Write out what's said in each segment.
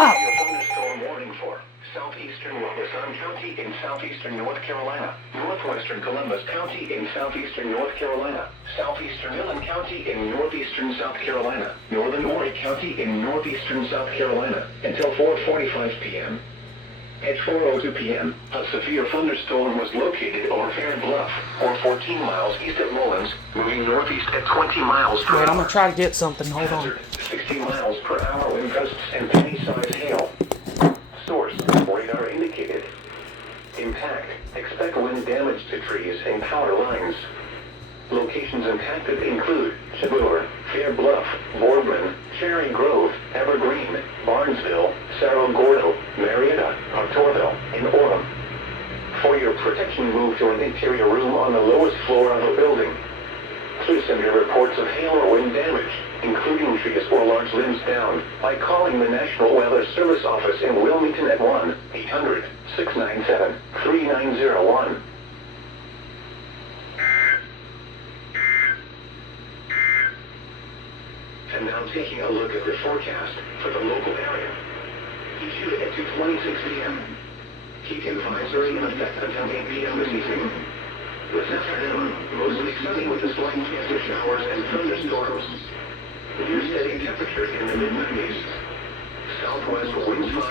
up! Thunderstorm warning for southeastern Wabason County in southeastern North Carolina, northwestern Columbus County in southeastern North Carolina, southeastern Millen County in northeastern South Carolina, northern Horry County in northeastern South Carolina, until 4:45 p.m. At 4:02 p.m., a severe thunderstorm was located over Fair Bluff, or 14 miles east of Mullins, moving northeast at 20 miles per hour. Wait, I'm gonna try to get something. Hold on. 60 miles per hour wind gusts and penny-sized hail. Source, radar indicated. Impact, expect wind damage to trees and power lines. Locations impacted include Chabur, Fair Bluff, Boardman, Cherry Grove, Evergreen, Barnesville, Cerro Gordo, Marietta, Octorville, and Orem. For your protection, move to an interior room on the lowest floor of a building. Please send your reports of hail or wind damage, including trees or large limbs down, by calling the National Weather Service office in Wilmington at 1-800-697-3901. And now taking a look at the forecast for the local area. Issued at 2:26 p.m. Heat advisory in effect until 8 p.m. this evening. This afternoon, mostly sunny with a slight chance of showers and thunderstorms. Near steady temperature in the mid-90s. Southwest winds 5.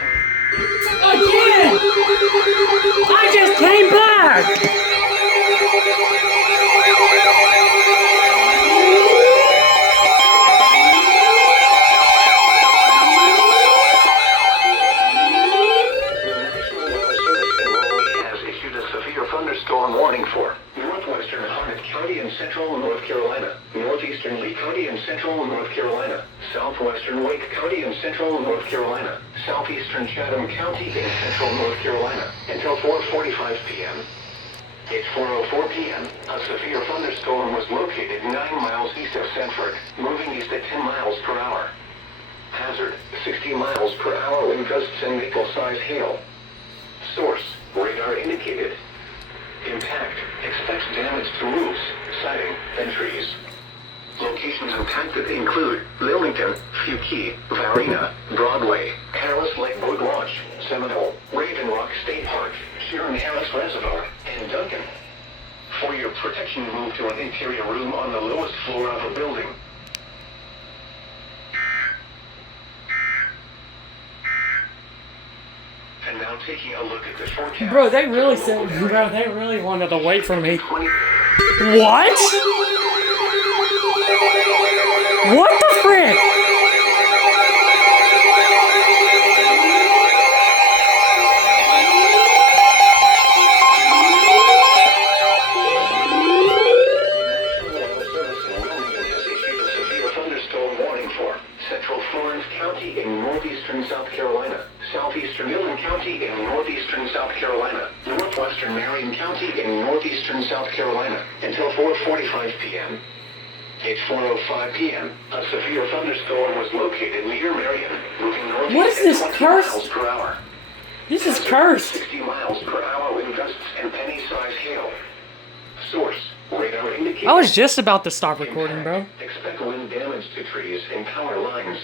Again! I just came back! Thunderstorm warning for northwestern Harnett County in central North Carolina, northeastern Lee County in central North Carolina, southwestern Wake County in central North Carolina, southeastern Chatham County in central North Carolina, until 4:45 p.m. At 4:04 p.m., a severe thunderstorm was located 9 miles east of Sanford, moving east at 10 miles per hour. Hazard, 60 miles per hour wind gusts and maple-sized hail. Source, radar indicated. Impact, expect damage to roofs, siding, and trees. Locations impacted include Lillington, Fuquay, Varina, Broadway, Harris Lake Boat Launch, Seminole, Raven Rock State Park, Sharon Harris Reservoir, and Duncan. For your protection, move to an interior room on the lowest floor of a building. And now taking a look at the forecast. Bro, they really said, bro, they really wanted to wait for me. What? What the frick? Central Florence County in northeastern South Carolina, southeastern Millen County in northeastern South Carolina, northwestern Marion County in northeastern South Carolina, until 4:45 p.m. At 4:05 p.m., a severe thunderstorm was located near Marion, moving northeast What is this, at 20 cursed? miles per hour. This is cursed. 60 miles per hour wind gusts and penny-sized hail. Source, radar indicated. I was just about to stop recording, bro. Expect wind damage to trees and power lines.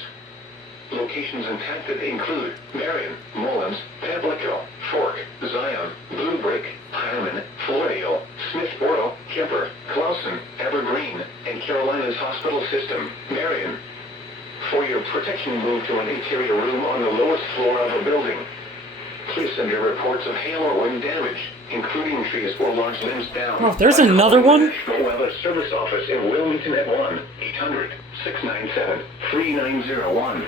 Locations impacted include Marion, Mullins, Pamlico, Fork, Zion, Blue Brick, Hyman, Florio, Smithboro, Kemper, Clausen, Evergreen, and Carolina's hospital system, Marion. For your protection, move to an interior room on the lowest floor of a building. Please send your reports of hail or wind damage, including trees or large limbs down. Oh, there's another one? National Weather Service office in Wilmington at 1-800-697-3901.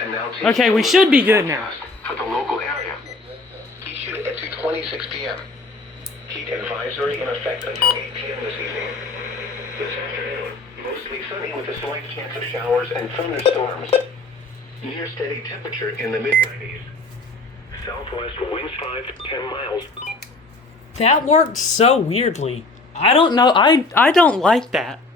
And now Okay, we should be good now. for the local area. Issued at 2:26 p.m. Heat advisory in effect until 8 p.m. this evening. This afternoon, mostly sunny with a slight chance of showers and thunderstorms. Near steady temperature in the mid-90s. Southwest winds 5 to 10 miles. That worked so weirdly. I don't know. I don't like that.